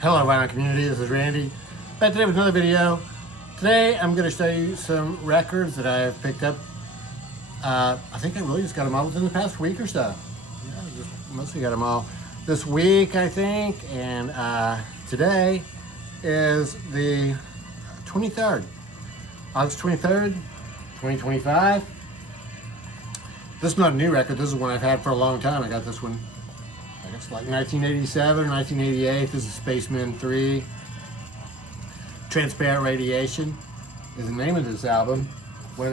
Hello vinyl community, this is Randy. Back today with another video. Today I'm going to show you some records that I have picked up. I think I really just got them all within the past week or so. Yeah, just mostly got them all this week, I think. And today is the 23rd, August 23rd, 2025. This is not a new record. This is one I've had for a long time. I got this one, I guess, like 1987 or 1988. This is Spaceman 3. Transparent Radiation is the name of this album. When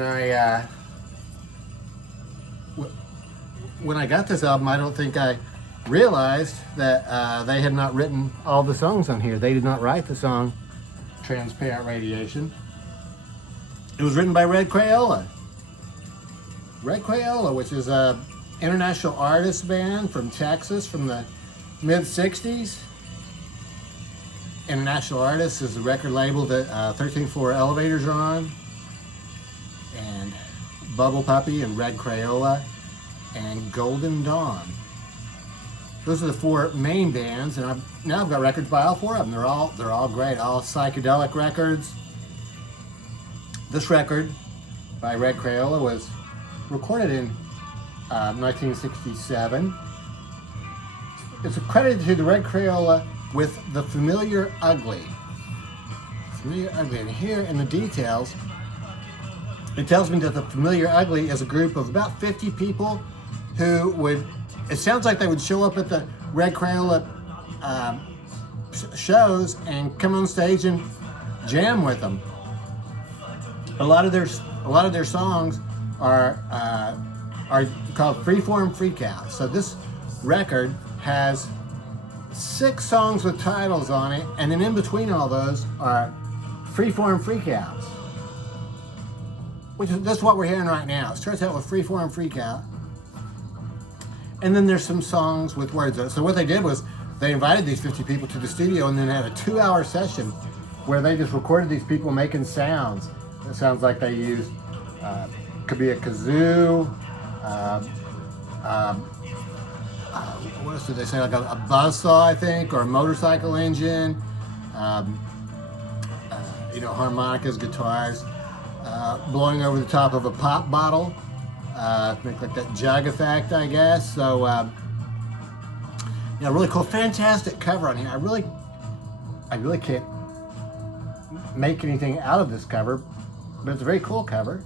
I got this album, I don't think I realized that they had not written all the songs on here. They did not write the song Transparent Radiation. It was written by Red Crayola. Red Crayola, which is a international artist band from Texas from the mid-60s. International Artists is the record label that 13th Floor Elevators are on. And Bubble Puppy and Red Crayola and Golden Dawn. Those are the four main bands, and now I've got records by all four of them. They're all great, all psychedelic records. This record by Red Crayola was recorded in 1967. It's accredited to the Red Crayola with The Familiar Ugly. Familiar Ugly. And here in the details, it tells me that The Familiar Ugly is a group of about 50 people who would, it sounds like they would show up at the Red Crayola shows and come on stage and jam with them. A lot of their songs are called Freeform Freakouts. So this record has 6 songs with titles on it, and then in between all those are Freeform Freakouts. That's what we're hearing right now. It starts out with Freeform Freakout, and then there's some songs with words on it. So what they did was they invited these 50 people to the studio and then had a 2-hour session where they just recorded these people making sounds. It sounds like they used, could be a kazoo, what else did they say? Like a buzzsaw, I think, or a motorcycle engine. Harmonicas, guitars, blowing over the top of a pop bottle, make like that jug effect, I guess. So, really cool, fantastic cover on here. I really can't make anything out of this cover, but it's a very cool cover.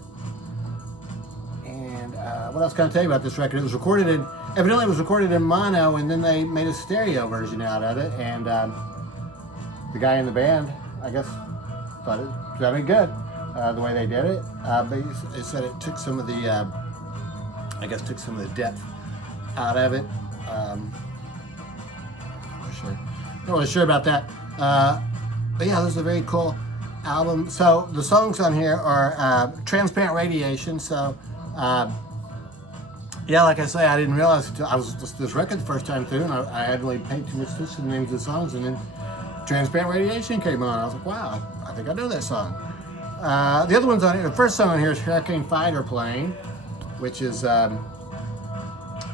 And what else can I tell you about this record? It was evidently it was recorded in mono, and then they made a stereo version out of it. And the guy in the band, I guess, thought it sounded good the way they did it. But he said it took some of the, depth out of it. Not really sure about that. But yeah, this is a very cool album. So the songs on here are Transparent Radiation. So like I say, I didn't realize I was just this record the first time through, and I hadn't really paid too much attention to the names of the songs, and then Transparent Radiation came on. I was like, wow, I think I know that song. The other ones on here, the first song on here is Hurricane Fighter Plane, which is, I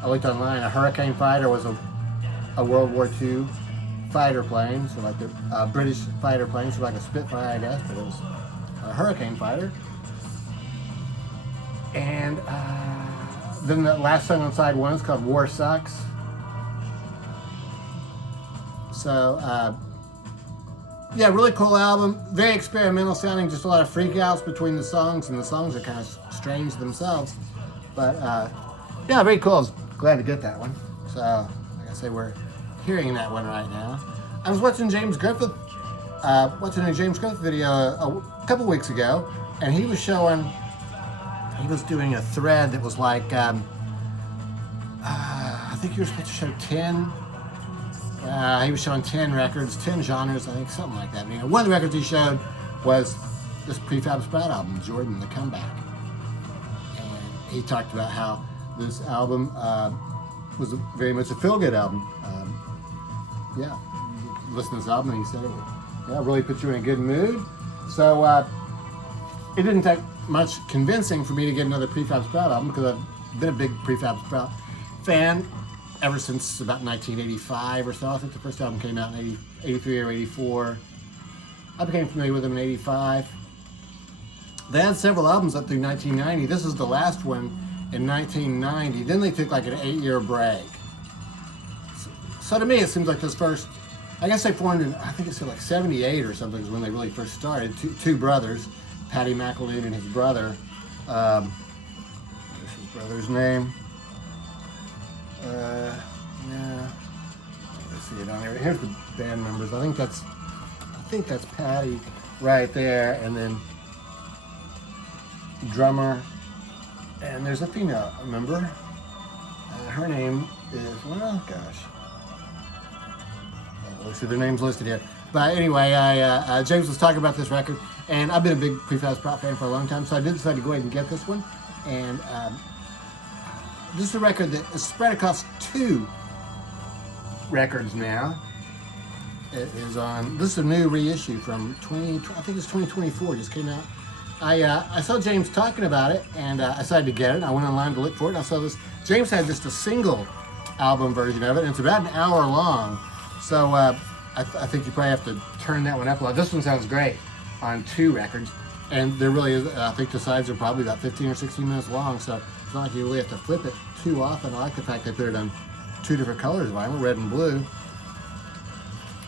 looked online, a Hurricane Fighter was a World War II fighter plane, so like the British fighter plane, so like a Spitfire, I guess, but it was a Hurricane Fighter. And then the last song on side 1 is called War Sucks. So, really cool album. Very experimental sounding, just a lot of freakouts between the songs, and the songs are kind of strange themselves. But, very cool. I was glad to get that one. So, like I say, we're hearing that one right now. I was watching a James Griffith video a couple weeks ago, and he was doing a thread that was like, I think he was supposed to show 10, he was showing 10 records, 10 genres, I think, something like that. One of the records he showed was this Prefab Sprout album, Jordan, The Comeback. And he talked about how this album was very much a feel-good album. Listen to this album, and he said it really put you in a good mood. So it didn't take much convincing for me to get another Prefab Sprout album, because I've been a big Prefab Sprout fan ever since about 1985 or so. I think the first album came out in 83 or 84. I became familiar with them in 85. They had several albums up through 1990. This is the last one in 1990. Then they took like an 8-year break. So to me, it seems like this first, I guess they formed in, I think it's like 78 or something is when they really first started. Two brothers, Paddy McAloon and his brother. What's his brother's name? Yeah. Let's see it on here. Here's the band members. I think that's Paddy right there, and then drummer, and there's a female member. Her name is, well, gosh. Let's see, their name's listed here. But anyway, James was talking about this record, and I've been a big Prefab Sprout fan for a long time, so I did decide to go ahead and get this one. And this is a record that is spread across 2 records now. It is on, this is a new reissue from I think it's 2024, just came out. I saw James talking about it, and I decided to get it. I went online to look for it, and I saw this. James had just a single album version of it, and it's about an hour long. So I think you probably have to turn that one up a lot. This one sounds great on 2 records, and there really is, I think the sides are probably about 15 or 16 minutes long, so it's not like you really have to flip it too often. I like the fact they put it on 2 different colors of vinyl, red and blue.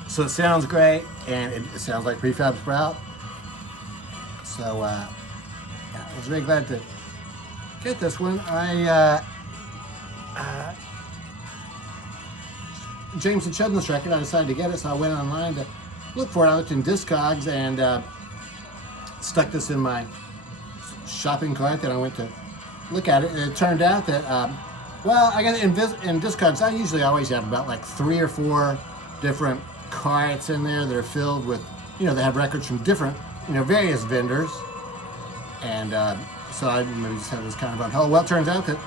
So it sounds great, and it sounds like Prefab Sprout. So yeah, I was really glad to get this one. James had chosen this record. I decided to get it, so I went online to look for it. I looked in Discogs and stuck this in my shopping cart. Then I went to look at it, and it turned out that, well, I guess in Discogs, I usually always have about like 3 or 4 different carts in there that are filled with, they have records from different, various vendors. And so I maybe just have this kind of on hold. Well, it turns out that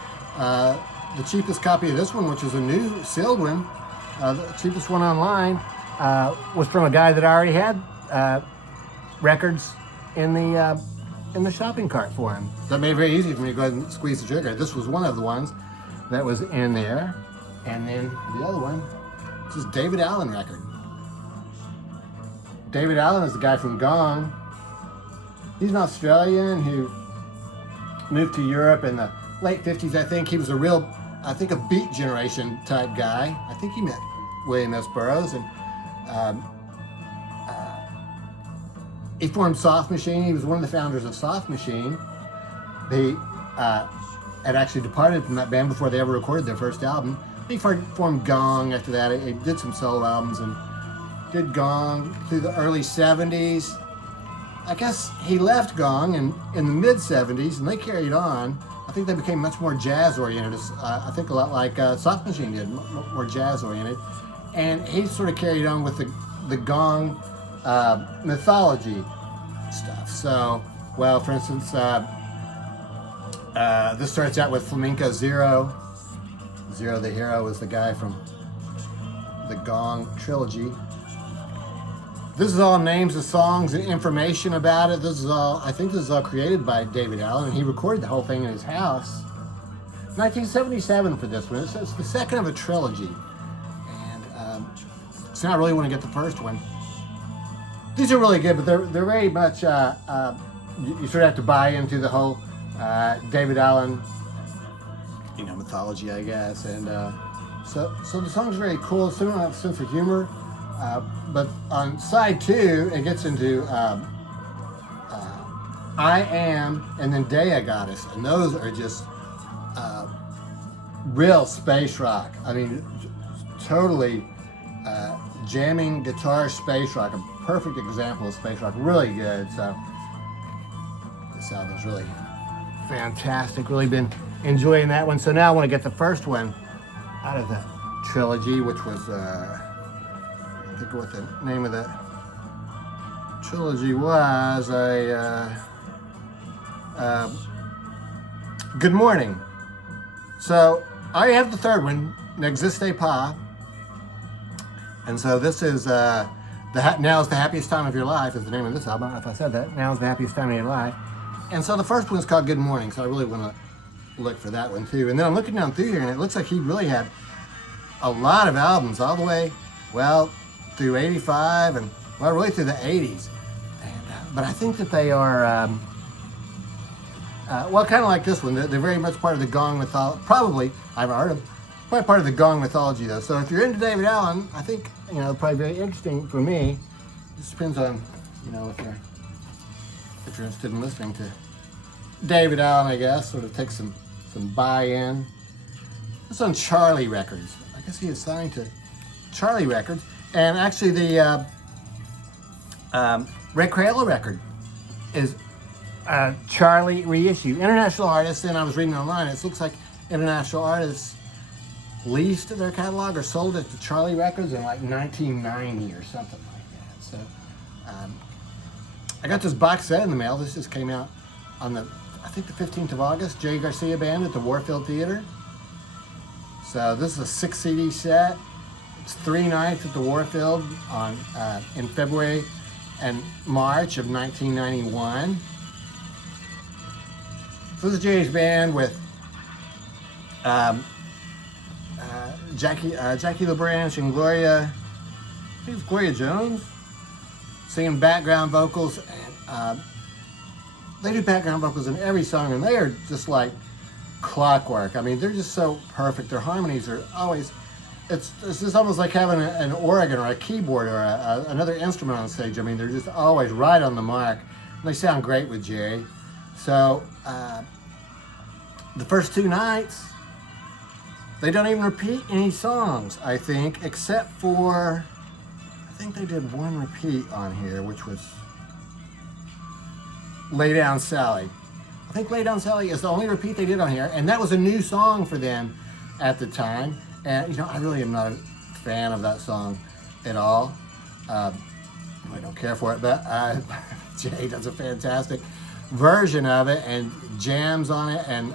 the cheapest copy of this one, which is a new sealed one, the cheapest one online, was from a guy that already had records in the shopping cart for him. So it made it very easy for me to go ahead and squeeze the trigger. This was one of the ones that was in there. And then the other one, this is Daevid Allen record. Daevid Allen is the guy from Gong. He's an Australian who moved to Europe in the late 50s, I think. He was a Beat Generation type guy. I think he met William S. Burroughs, and he formed Soft Machine. He was one of the founders of Soft Machine. They had actually departed from that band before they ever recorded their first album. He formed Gong after that. He did some solo albums and did Gong through the early 70s. I guess he left Gong in the mid 70s, and they carried on. I think they became much more jazz oriented. I think a lot like Soft Machine did, more jazz oriented. And he sort of carried on with the Gong mythology stuff. So, well, for instance, this starts out with Flamenco Zero. Zero the Hero is the guy from the Gong trilogy. This is all names of songs and information about it. I think this is all created by Daevid Allen, and he recorded the whole thing in his house. 1977 for this one. It's the second of a trilogy. And so now I really want to get the first one. These are really good, but they're very much, you sort of have to buy into the whole Daevid Allen, mythology, I guess. And so the song's very cool. Some of them have a sense of humor. But on side 2, it gets into I Am and then Dea Goddess. And those are just real space rock. I mean, totally jamming guitar space rock. A perfect example of space rock. Really good. So this album's really fantastic. Really been enjoying that one. So now I want to get the first one out of the trilogy, which was... I think what the name of that trilogy was. Good Morning. So I have the third one, N'Existe Pas, and so this is Now's the Happiest Time of Your Life is the name of this album. I don't know if I said that. Now's the Happiest Time of Your Life, and so the first one is called Good Morning. So I really want to look for that one too. And then I'm looking down through here, and it looks like he really had a lot of albums all the way, well, through 85 and, well, really through the 80s. And, but I think that they are, well, kind of like this one. They're very much part of the Gong mythology. Probably, I've heard them, probably part of the Gong mythology, though. So if you're into David Allen, I think, you know, probably very interesting for me. It just depends on, you know, if you're interested in listening to David Allen, I guess. Sort of take some buy-in. It's on Charlie Records. I guess he is signed to Charlie Records. And actually the Red Crayola record is Charlie reissue. International artists, and I was reading online, it looks like international artists leased their catalog or sold it to Charlie Records in like 1990 or something like that. So I got this box set in the mail. This just came out on the, I think the 15th of August, Jerry Garcia Band at the Warfield Theater. So this is a 6 CD set. It's 3 nights at the Warfield on in February and March of 1991. So this is Jerry's band with Jackie LaBranche and Gloria, I think it's Gloria Jones, singing background vocals. And they do background vocals in every song, and they are just like clockwork. I mean, they're just so perfect. Their harmonies are always, it's just almost like having an organ or a keyboard or another instrument on stage. I mean, they're just always right on the mark. And they sound great with Jerry. So the first 2 nights, they don't even repeat any songs, I think, except for, I think they did one repeat on here, which was Lay Down Sally. I think Lay Down Sally is the only repeat they did on here, and that was a new song for them at the time. And, you know, I really am not a fan of that song at all. I don't care for it, but Jay does a fantastic version of it and jams on it, and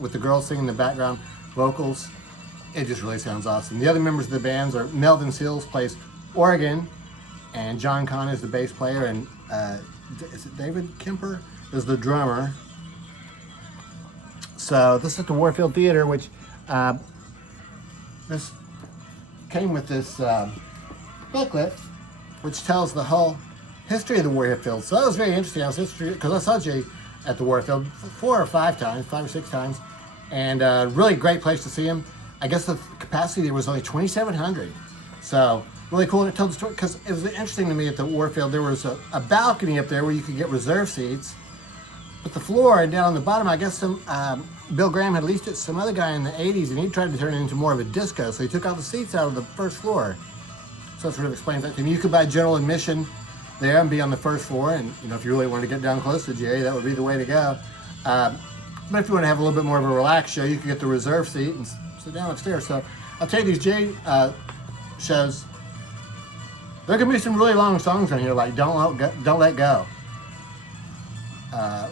with the girls singing the background vocals, it just really sounds awesome. The other members of the bands are Melvin Seals plays organ, and John Kahn is the bass player, and is it David Kemper is the drummer. So this is at the Warfield Theater, which this came with this booklet, which tells the whole history of the Warfield. So that was very interesting. I was interested because I saw Jay at the Warfield 4 or 5 times, 5 or 6 times, and really great place to see him. I guess the capacity there was only 2,700. So really cool. And it told the story because it was interesting to me at the Warfield. There was a balcony up there where you could get reserve seats, but the floor and down on the bottom, I guess some Bill Graham had leased it to some other guy in the 80s, and he tried to turn it into more of a disco. So he took all the seats out of the first floor. So it sort of explains that to me. You could buy general admission there and be on the first floor, and you know, if you really wanted to get down close to Jay, that would be the way to go. But if you want to have a little bit more of a relaxed show, you can get the reserve seat and sit down upstairs. So I'll tell you, these Jay shows, there can be some really long songs on here, like Don't Let Go,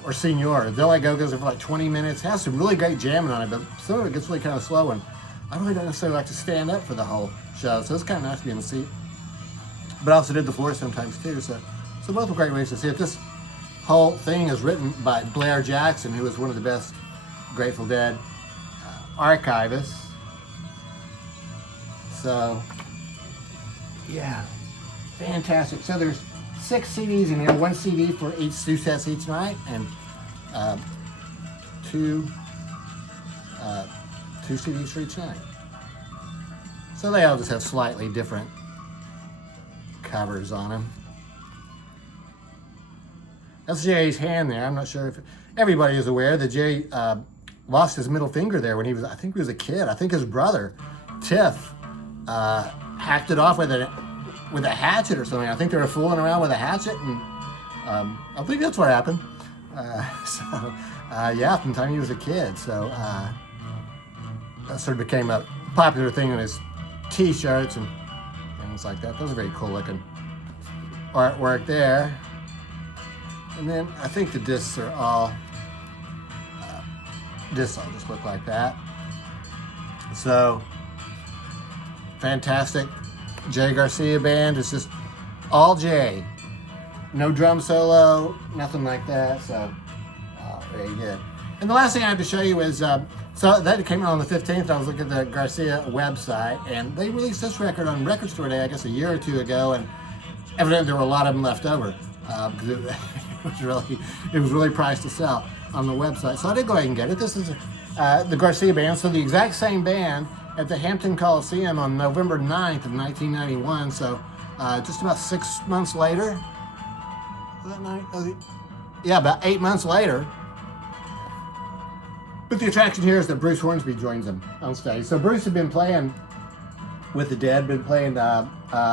or Senor. Don't Let Go goes for like 20 minutes. It has some really great jamming on it, but some of it gets really kind of slow, and I really don't necessarily like to stand up for the whole show, so it's kind of nice to be in the seat. But I also did the floor sometimes too, so both are great ways to see it. This whole thing is written by Blair Jackson, who is one of the best Grateful Dead archivists. So, yeah, fantastic. So there's 6 CDs in here, 1 CD for each 2 sets each night, and 2 CDs for each night. So they all just have slightly different covers on them. That's Jay's hand there. I'm not sure if everybody is aware that Jay lost his middle finger there when he was, I think he was a kid. I think his brother, Tiff, hacked it off with a hatchet or something. I think they were fooling around with a hatchet, and I think that's what happened. Yeah, from the time he was a kid. So that sort of became a popular thing on his t-shirts and things like that. Those are very cool looking artwork there. And then I think the discs are all, discs all just look like that. So, fantastic. Jay Garcia Band is just all Jay. No drum solo, nothing like that. So, very good. And the last thing I have to show you is So that came out on the 15th. I was looking at the Garcia website, and they released this record on Record Store Day, I guess a year or two ago, and evidently there were a lot of them left over because it was really priced to sell on the website. So I did go ahead and get it. This is the Garcia band, so the exact same band at the Hampton Coliseum on November 9th of 1991. So just about 6 months later. Was that 9? Yeah, about 8 months later. But the attraction here is that Bruce Hornsby joins them on stage. So Bruce had been playing with the Dead, been playing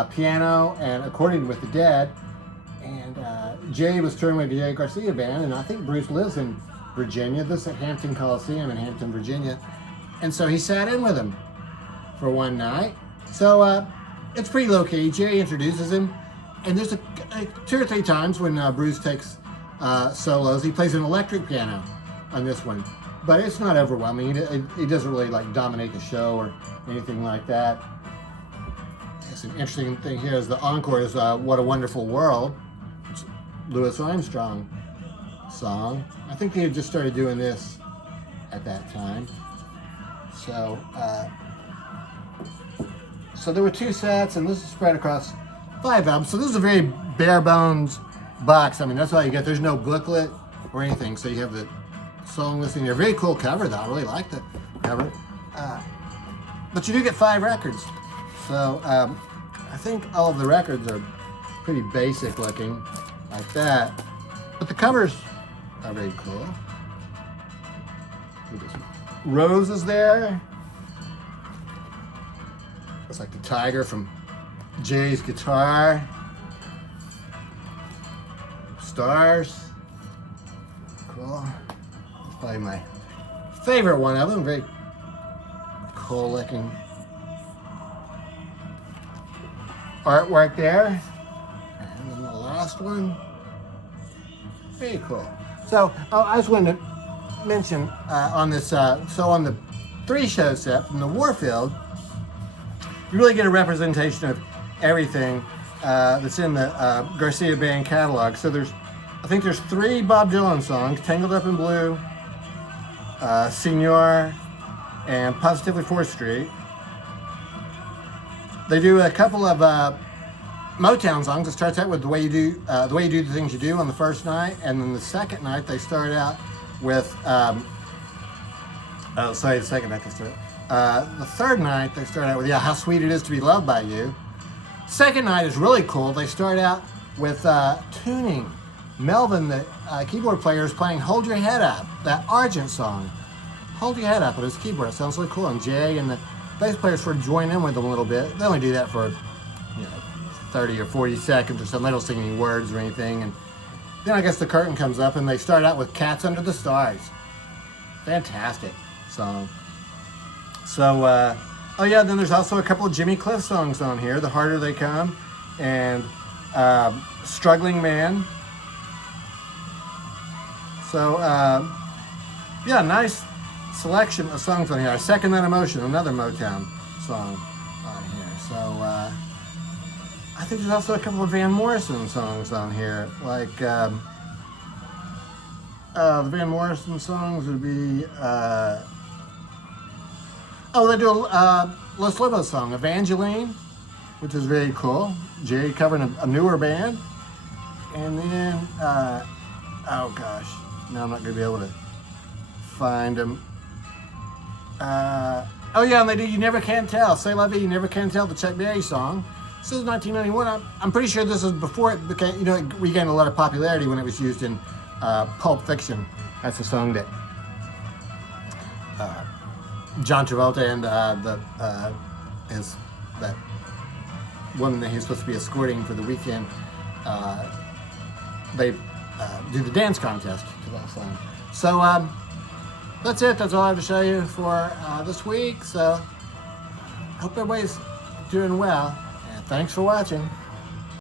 piano and accordion with the Dead, and Jay was touring with the Jay Garcia band, and I think Bruce lives in Virginia. This is at Hampton Coliseum in Hampton, Virginia, and so he sat in with him for one night. So it's pretty low key. Jay introduces him, and there's 2 or 3 times when Bruce takes solos. He plays an electric piano on this one, but it's not overwhelming. He doesn't really like dominate the show or anything like that. It's an interesting thing here is the encore is What a Wonderful World. It's Louis Armstrong song. I think they had just started doing this at that time. So so there were 2 sets, and this is spread across 5 albums. So this is a very bare bones box. I mean, that's all you get. There's no booklet or anything. So you have the song listing there. Very cool cover though. I really like the cover. But you do get 5 records. So I think all of the records are pretty basic looking like that. But the covers are very cool. Rose is there. It's like the tiger from Jay's guitar. Stars. Cool. It's probably my favorite one of them. Very cool looking artwork there. And then the last one. Very cool. So I just wanted to mention on this, so on the 3-show set from the Warfield, you really get a representation of everything that's in the Garcia band catalog. So I think there's 3 Bob Dylan songs: Tangled Up in Blue, Senor, and Positively 4th Street. They do a couple of Motown songs. It starts out with the way you do the things you do on the first night, and then the second night they start out with. The second night they start. The third night they start out with How Sweet It Is to Be Loved by You. Second night is really cool. They start out with tuning. Melvin, the keyboard player, is playing "Hold Your Head Up," that Argent song. Hold Your Head Up on his keyboard. It sounds really cool. And Jay and the bass players sort of join in with them a little bit. They only do that for 30 or 40 seconds or something. They don't sing any words or anything. And then I guess the curtain comes up and they start out with "Cats Under the Stars." Fantastic song. So, then there's also a couple of Jimmy Cliff songs on here. "The Harder They Come" and "Struggling Man." So, nice selection of songs on here. "Second That Emotion," another Motown song on here. So, I think there's also a couple of Van Morrison songs on here. Like, the Van Morrison songs would be, they do a Les Lobos song, "Evangeline," which is very cool. Jay covering a newer band. And then, now I'm not going to be able to find them. And they do "You Never Can Tell." "C'est La Vie, You Never Can Tell," the Chuck Berry song. This is 1991. I'm pretty sure this is before it became, it regained a lot of popularity when it was used in Pulp Fiction. That's a song that John Travolta and that woman that he's supposed to be escorting for the weekend, they do the dance contest to that song. So that's it. That's all I have to show you for this week. So hope everybody's doing well. And thanks for watching.